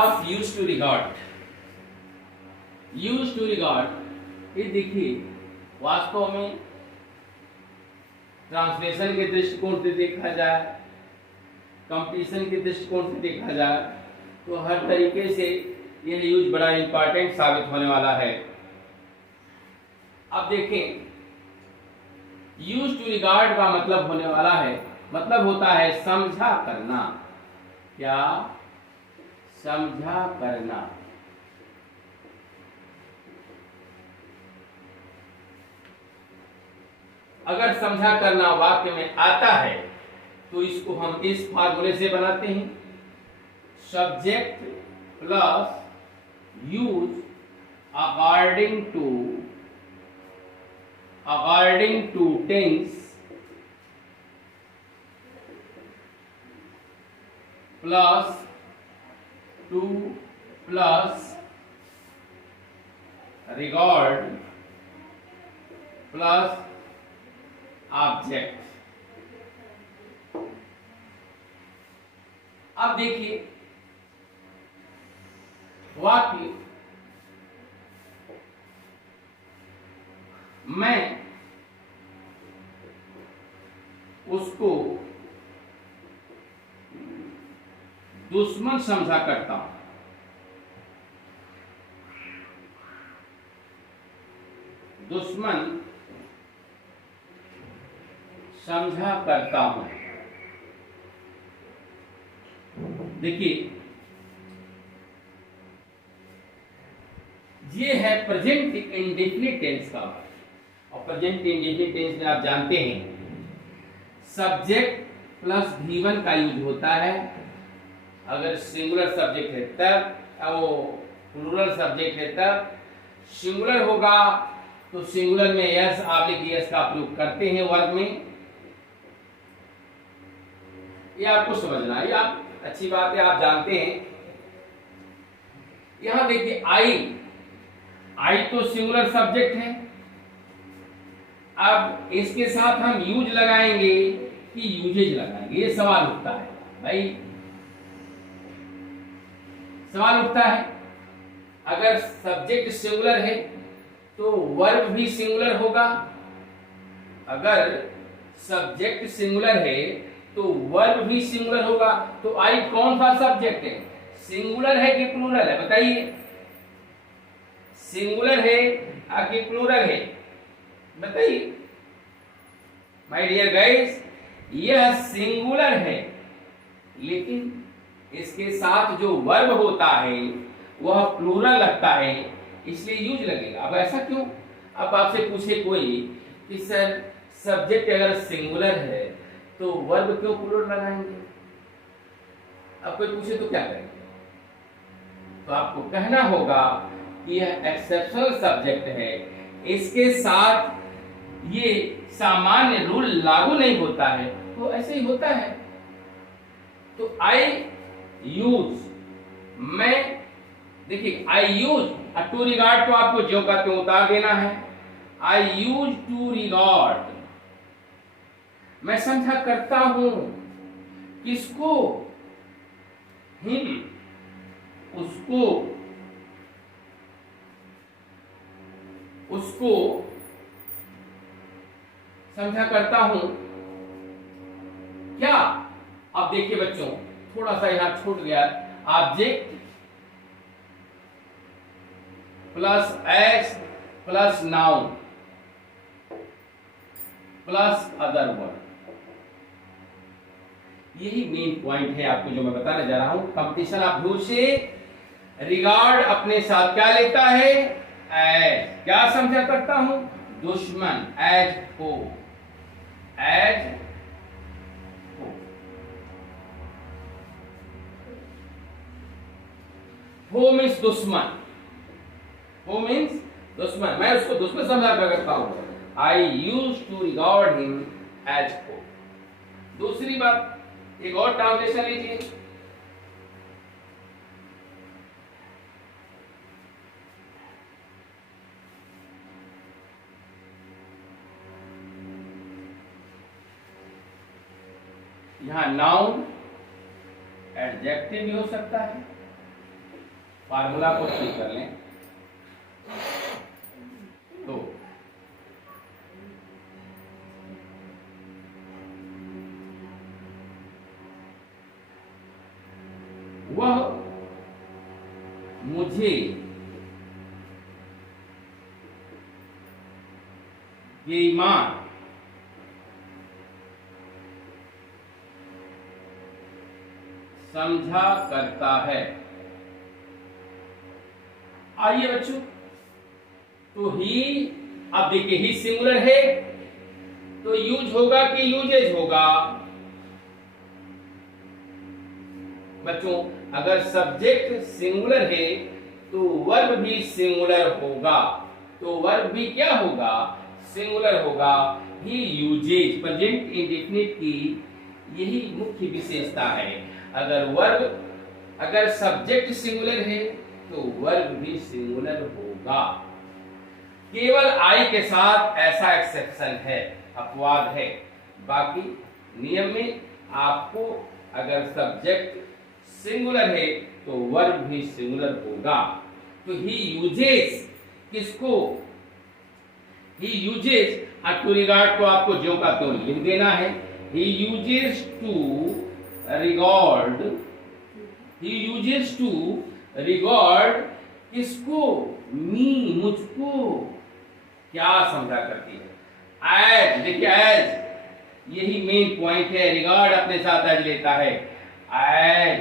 Of use to regard. Use to regard ये देखिए वास्तव में ट्रांसलेशन के दृष्टिकोण से देखा जाए, कंपटीशन के दृष्टिकोण से देखा जाए तो हर तरीके से यह यूज बड़ा इंपॉर्टेंट साबित होने वाला है। अब देखें यूज टू रिगार्ड का मतलब होने वाला है, मतलब होता है समझा करना। क्या? समझा करना। अगर समझा करना वाक्य में आता है तो इसको हम इस फार्मूले से बनाते हैं, subject plus use according to tense plus to plus regard plus object. अब देखिए वाक्य मैं उसको दुश्मन समझा करता हूं। दुश्मन समझा करता हूं। देखिए ये है प्रेजेंट इंडेफिनिट टेंस का, और प्रेजेंट इंडेफिनिट टेंस में आप जानते हैं सब्जेक्ट प्लस V1 का यूज होता है। अगर सिंगुलर सब्जेक्ट है तब, वो प्लूरल सब्जेक्ट है तब। सिंगुलर होगा तो सिंगुलर में यस ऑब्लिक यस का प्रयोग करते हैं वर्ब में। ये आपको समझना है, आप अच्छी बात है, आप जानते हैं। यहां देखिए आई तो सिंगुलर सब्जेक्ट है। अब इसके साथ हम यूज लगाएंगे कि यूजेज लगाएंगे, ये सवाल उठता है भाई, सवाल उठता है। अगर सब्जेक्ट सिंगुलर है तो वर्ब भी सिंगुलर होगा। अगर सब्जेक्ट सिंगुलर है तो वर्ब भी सिंगुलर होगा। तो आई कौन सा सब्जेक्ट है, सिंगुलर है कि प्लूरल है, बताइए। सिंगुलर है कि प्लूरल है, बताइए माय डियर गाइस। यह सिंगुलर है, लेकिन इसके साथ जो वर्ब होता है वह प्लूरल लगता है, इसलिए यूज लगेगा। अब ऐसा क्यों? अब आपसे पूछे कोई कि सर सब्जेक्ट अगर सिंगुलर है तो वर्ब क्यों प्लूरल लगाएंगे? अब कोई पूछे तो क्या करेंगे? तो आपको कहना होगा कि यह एक्सेप्शनल सब्जेक्ट है, इसके साथ ये सामान्य रूल लागू नहीं होता है, तो ऐसे ही होता है। तो आई यूज, मैं देखिए आई यूज टू रिगार्ड तो आपको ज्यों का त्यों उतार देना है। आई यूज टू रिगार्ड, मैं समझा करता हूं किसको? हिम, उसको, उसको समझा करता हूं क्या? अब देखिए बच्चों थोड़ा सा यहां छूट गया, object plus S plus noun plus other word, यही मेन पॉइंट है आपको जो मैं बताने जा रहा हूं। कंपटीशन आप दूर से रिगार्ड अपने साथ क्या लेता है? एज, क्या समझा करता हूं? दुश्मन, एज हो, एज हो मीन्स दुश्मन, हो मीन्स दुश्मन, मैं उसको दुश्मन समझा करता हूं। I used to regard him as हो। दूसरी बात, एक और ट्रांसलेशन लीजिए, यहां नाउन एडजेक्टिव भी हो सकता है, फार्मूला को ठीक कर लें तो वह मुझे बेईमान समझा करता है। आइए बच्चों, तो ही, अब देखिए ही सिंगुलर है तो यूज होगा कि यूजेज होगा? बच्चों अगर सब्जेक्ट सिंगुलर है तो वर्ब भी सिंगुलर होगा, तो वर्ब भी क्या होगा? सिंगुलर होगा। ही यूजेज प्रेजेंट इंडेफिनिट की यही मुख्य विशेषता है। अगर सब्जेक्ट सिंगुलर है तो वर्ब भी सिंगुलर होगा। केवल आई के साथ ऐसा एक्सेप्शन है, अपवाद है। बाकी नियम में आपको अगर सब्जेक्ट सिंगुलर है तो वर्ब भी सिंगुलर होगा। तो ही यूजेस किसको? ही यूजेस टू रिगार्ड को आपको जो का तो लिख देना है। He uses to regard, he uses to regard किसको? मी, मुझको क्या समझा करती है? एज, देखिए एज यही मेन पॉइंट है। रिगार्ड अपने साथ एज लेता है। एज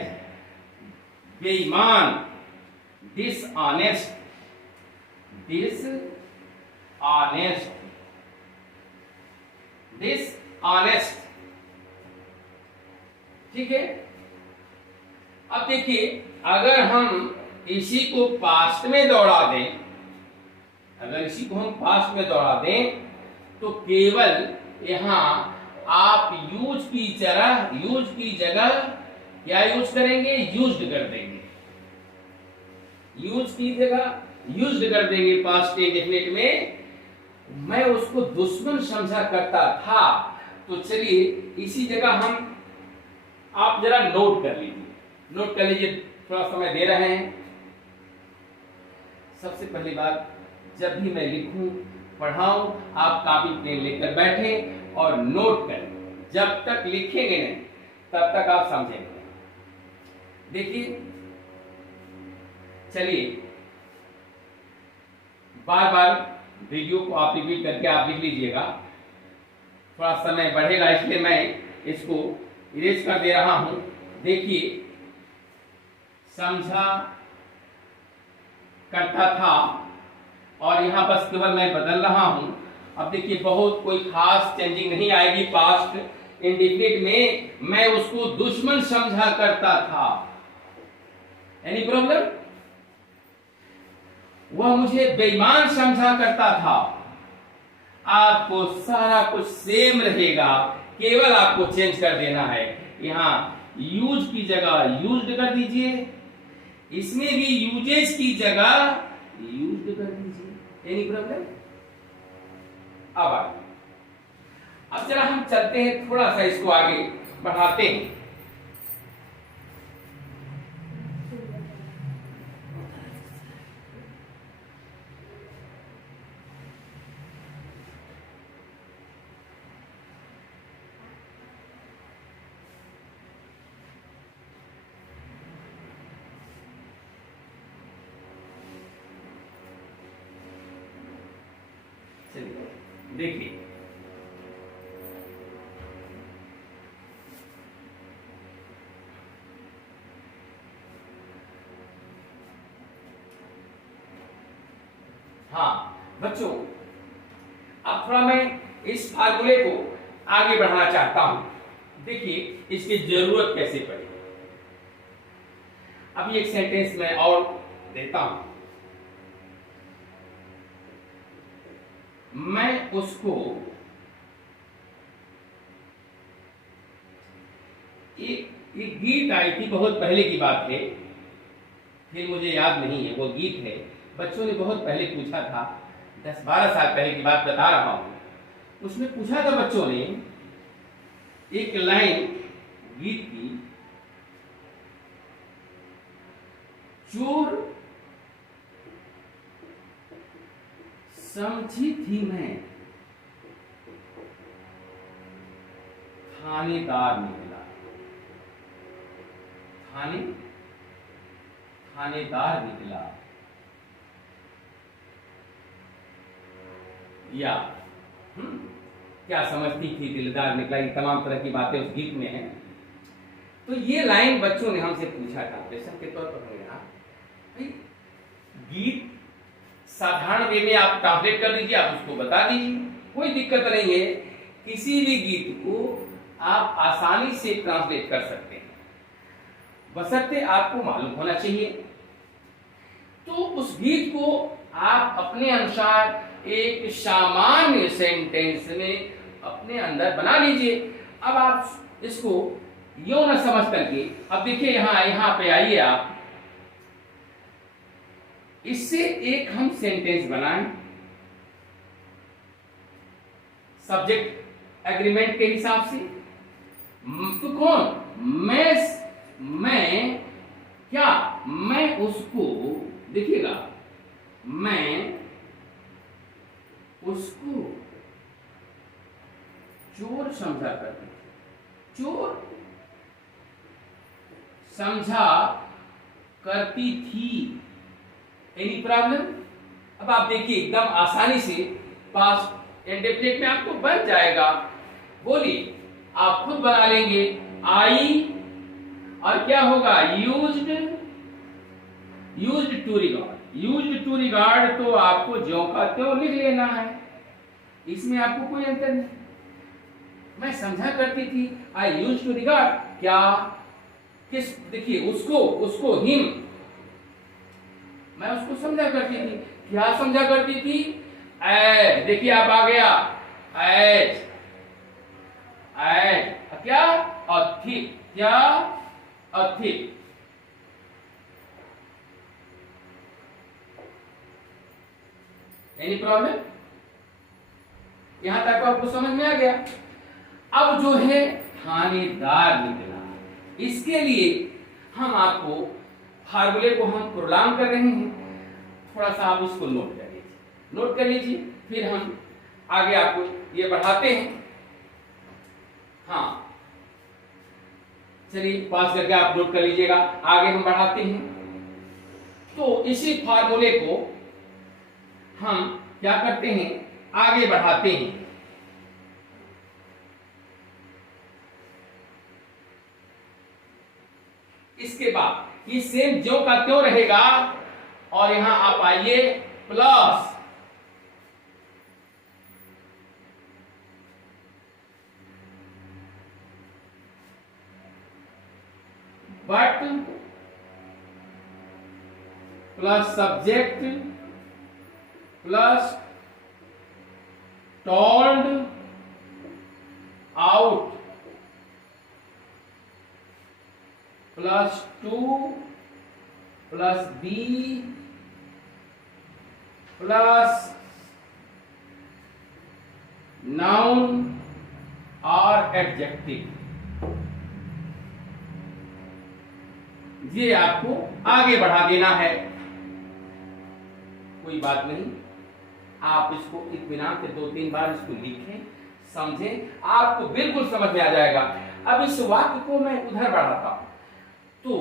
बेईमान, डिसऑनेस्ट, डिसऑनेस्ट, डिसऑनेस्ट। ठीक है। अब देखिए अगर हम इसी को पास्ट में दौड़ा दें, अगर इसी को हम पास्ट में दौड़ा दें तो केवल यहां आप यूज की जगह क्या यूज करेंगे? यूज्ड कर देंगे। यूज की जगह यूज्ड कर देंगे पास्ट इंडेफिनिट में। मैं उसको दुश्मन समझा करता था, तो चलिए इसी जगह हम, आप जरा नोट कर लीजिए, थोड़ा समय दे रहे हैं। सबसे पहली बात, जब भी मैं लिखूं पढ़ाऊं, आप कापी पेन लेकर बैठें और नोट करें। जब तक लिखेंगे नहीं तब तक आप समझेंगे। देखिए चलिए बार बार वीडियो को आप रिपीट करके आप लिख लीजिएगा। थोड़ा समय बढ़ेगा इसलिए मैं इसको इरेज कर दे रहा हूं। देखिए समझा करता था और यहां बस केवल मैं बदल रहा हूं। अब देखिए बहुत कोई खास चेंजिंग नहीं आएगी। पास्ट इंडेफिनिट में मैं उसको दुश्मन समझा करता था। Any problem? वह मुझे बेईमान समझा करता था। आपको सारा कुछ सेम रहेगा, केवल आपको चेंज कर देना है। यहां यूज की जगह यूज्ड कर दीजिए, इसमें भी यूजेस की जगह यूज्ड कर दीजिए। Any problem? अब जरा हम चलते हैं, थोड़ा सा इसको आगे बढ़ाते हैं। देखिए हाँ बच्चों, अब थोड़ा मैं इस फार्मूले को आगे बढ़ाना चाहता हूं। देखिए इसकी जरूरत कैसे पड़ी। अब एक सेंटेंस मैं और देता हूं। मैं उसको एक गीत आई थी, बहुत पहले की बात है, फिर मुझे याद नहीं है वो गीत है। बच्चों ने बहुत पहले पूछा था, 10-12 साल पहले की बात बता रहा हूं। उसमें पूछा था बच्चों ने एक लाइन गीत की, चोर समझी थी मैं, थानेदार निकला। थानेदार निकला। या क्या समझती थी, दिलदार निकला, ये तमाम तरह की बातें उस गीत में हैं। तो ये लाइन बच्चों ने हमसे पूछा था, प्रेशर के तौर पर हमने कहा भाई गीत साधारण वे में आप ट्रांसलेट कर दीजिए, आप उसको बता दीजिए, कोई दिक्कत नहीं है। किसी भी गीत को आप आसानी से ट्रांसलेट कर सकते हैं, बशर्ते आपको मालूम होना चाहिए। तो उस गीत को आप अपने अनुसार एक सामान्य सेंटेंस में अपने अंदर बना लीजिए। अब आप इसको यूं न समझ करके, अब देखिए यहां पे आइए आप, इससे एक हम सेंटेंस बनाएं सब्जेक्ट एग्रीमेंट के हिसाब से। तो कौन, मैं क्या, मैं उसको, देखिएगा, मैं उसको चोर समझा करती थी, चोर समझा करती थी। Any problem? अब आप देखिए एकदम आसानी से पास्ट इंडेफिनिट में आपको बन जाएगा। बोलिए, आप खुद बना लेंगे। आई और क्या होगा, used to regard. Used to regard तो आपको ज्यों का त्यों लिख लेना है, इसमें आपको कोई अंतर नहीं। मैं समझा करती थी, आई यूज्ड टू रिगार्ड, क्या, किस, देखिए उसको हिम, मैं उसको समझा करती थी। क्या समझा करती थी, एज, देखिए आप आ गया, एज क्या, ऑथिक, क्या, ऑथिक। Any problem? यहां तक आपको समझ में आ गया। अब जो है थानेदार निकला, इसके लिए हम आपको फार्मूले को हम प्रोग्राम कर रहे हैं, थोड़ा सा आप उसको नोट कर लीजिए, फिर हम आगे आपको ये बढ़ाते हैं। हाँ, चलिए पास करके आप नोट कर लीजिएगा, आगे हम बढ़ाते हैं। तो इसी फार्मूले को हम क्या करते हैं, आगे बढ़ाते हैं। इसके बाद ये सेम ज्यों का त्यों रहेगा, और यहां आप आइए plus but plus subject plus told out plus to plus be plus noun और एडजेक्टिव। ये आपको आगे बढ़ा देना है, कोई बात नहीं। आप इसको इत्मीनान से 2-3 बार इसको लिखें, समझें, आपको बिल्कुल समझ में आ जाएगा। अब इस वाक्य को मैं उधर बढ़ाता हूं। तो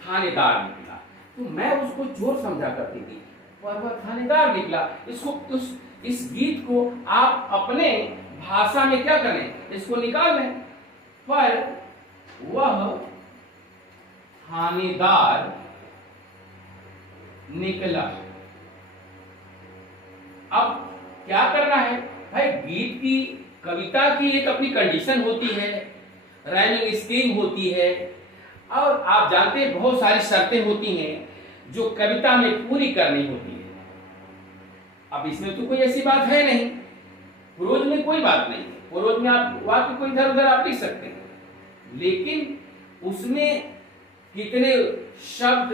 थानेदार निकला, तो मैं उसको चोर समझा करती थी, पर वह थानेदार निकला। इसको इस गीत को आप अपने भाषा में क्या करें, इसको निकाल लें। पर वह थानेदार निकला। अब क्या करना है भाई, गीत की, कविता की एक अपनी कंडीशन होती है, राइमिंग स्कीम होती है, और आप जानते हैं बहुत सारी शर्तें होती हैं जो कविता में पूरी करनी होती है। अब इसमें तो कोई ऐसी बात है नहीं, प्रोज में कोई बात नहीं, प्रोज में आप वाक्य को इधर उधर आप लिख सकते हैं, लेकिन उसमें कितने शब्द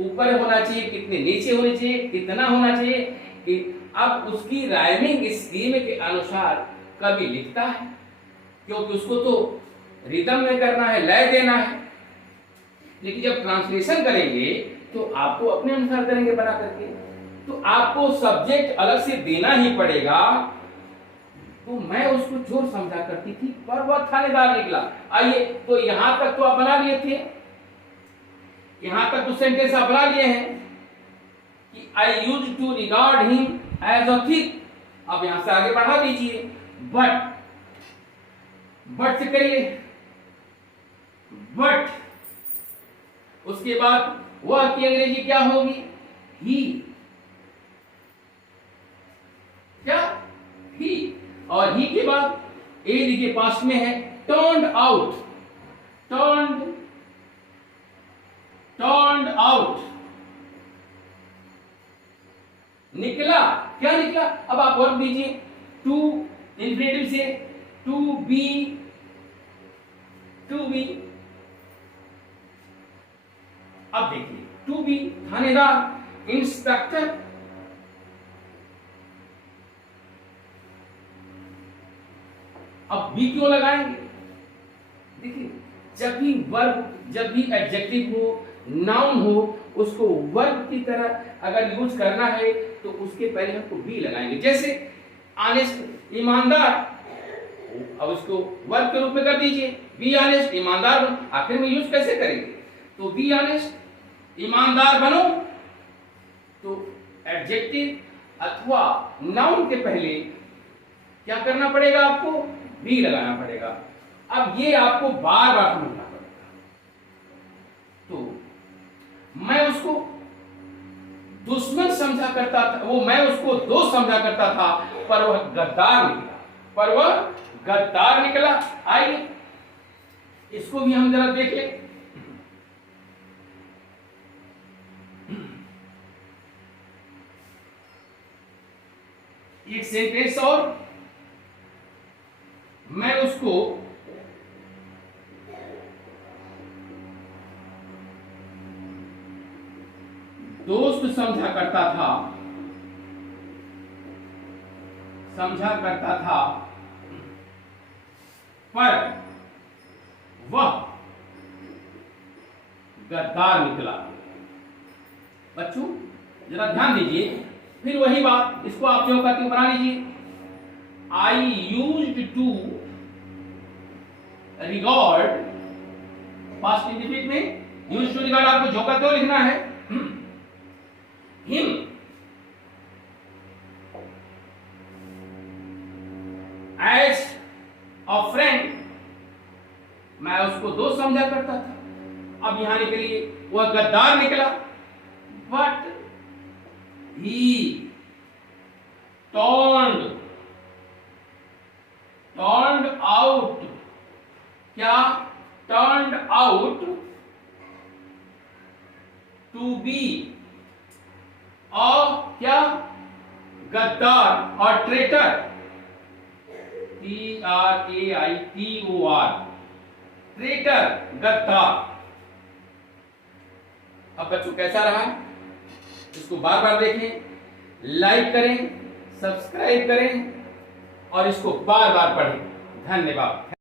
ऊपर होना चाहिए, कितने नीचे होने चाहिए, कितना होना चाहिए, कि अब उसकी राइमिंग स्कीम के अनुसार कवि लिखता है, क्योंकि उसको तो रिदम में करना है, लय देना है। लेकिन जब ट्रांसलेशन करेंगे तो आपको अपने अनुसार करेंगे बना करके। तो आपको सब्जेक्ट अलग से देना ही पड़ेगा। तो मैं उसको चोर समझा करती थी पर वह थानेदार निकला। आइए, तो यहां तक तो आप बना लिए थे, यहां तक तो सेंटेंस आप बना लिए हैं कि I used to regard him as a thick. अब यहां से आगे बढ़ा दीजिए, बट से करिए, बट उसके बाद वह की अंग्रेजी क्या होगी? ही। क्या? ही। और ही के बाद ए देखिए पास्ट में है, टर्न्ड आउट, टर्न्ड आउट, निकला। क्या निकला? अब आप वर्ब दीजिए, टू इंफिनिटिव से, टू बी, अब देखिए, टू बी थानेदार, इंस्पेक्टर, अब बी क्यों लगाएंगे? देखिए, जब भी वर्ब, जब भी एडजेक्टिव हो, नाउन हो, उसको वर्ब की तरह अगर यूज करना है तो उसके पहले हमको बी लगाएंगे। जैसे ऑनेस्ट, ईमानदार, अब उसको वर्ब के रूप में कर दीजिए, बी ऑनेस्ट, ईमानदार बनो। आखिर में यूज कैसे करेंगे? तो बी ऑनेस्ट, ईमानदार बनो, तो एडजेक्टिव अथवा नाउन के पहले क्या करना पड़ेगा? आपको बी लगाना पड़ेगा। अब ये आपको बार बार समझना पड़ेगा। तो मैं उसको दुश्मन समझा करता था, वो मैं उसको दोस्त समझा करता था, पर वह गद्दार निकला। आइए इसको भी हम जरा देख लें। एक सेंटेंस और, मैं उसको दोस्त समझा करता था, पर वह गद्दार निकला। बच्चों जरा ध्यान दीजिए, फिर वही बात, इसको आप जो कहते बना लीजिए। I used to regard, past indefinite में यूज्ड टू रिगार्ड आपको जो का क्यों लिखना है? हिम एज अ फ्रेंड, मैं उसको दोस्त समझा करता था। अब यहां निकलिए, वह गद्दार निकला, बट ही टर्न्ड आउट, क्या? टर्न्ड आउट टू बी और क्या? गद्दार और ट्रेटर, TRAITOR, ट्रेटर, गद्दार। अब बच्चों कैसा रहा? इसको बार बार देखें, लाइक करें, सब्सक्राइब करें और इसको बार बार पढ़ें। धन्यवाद।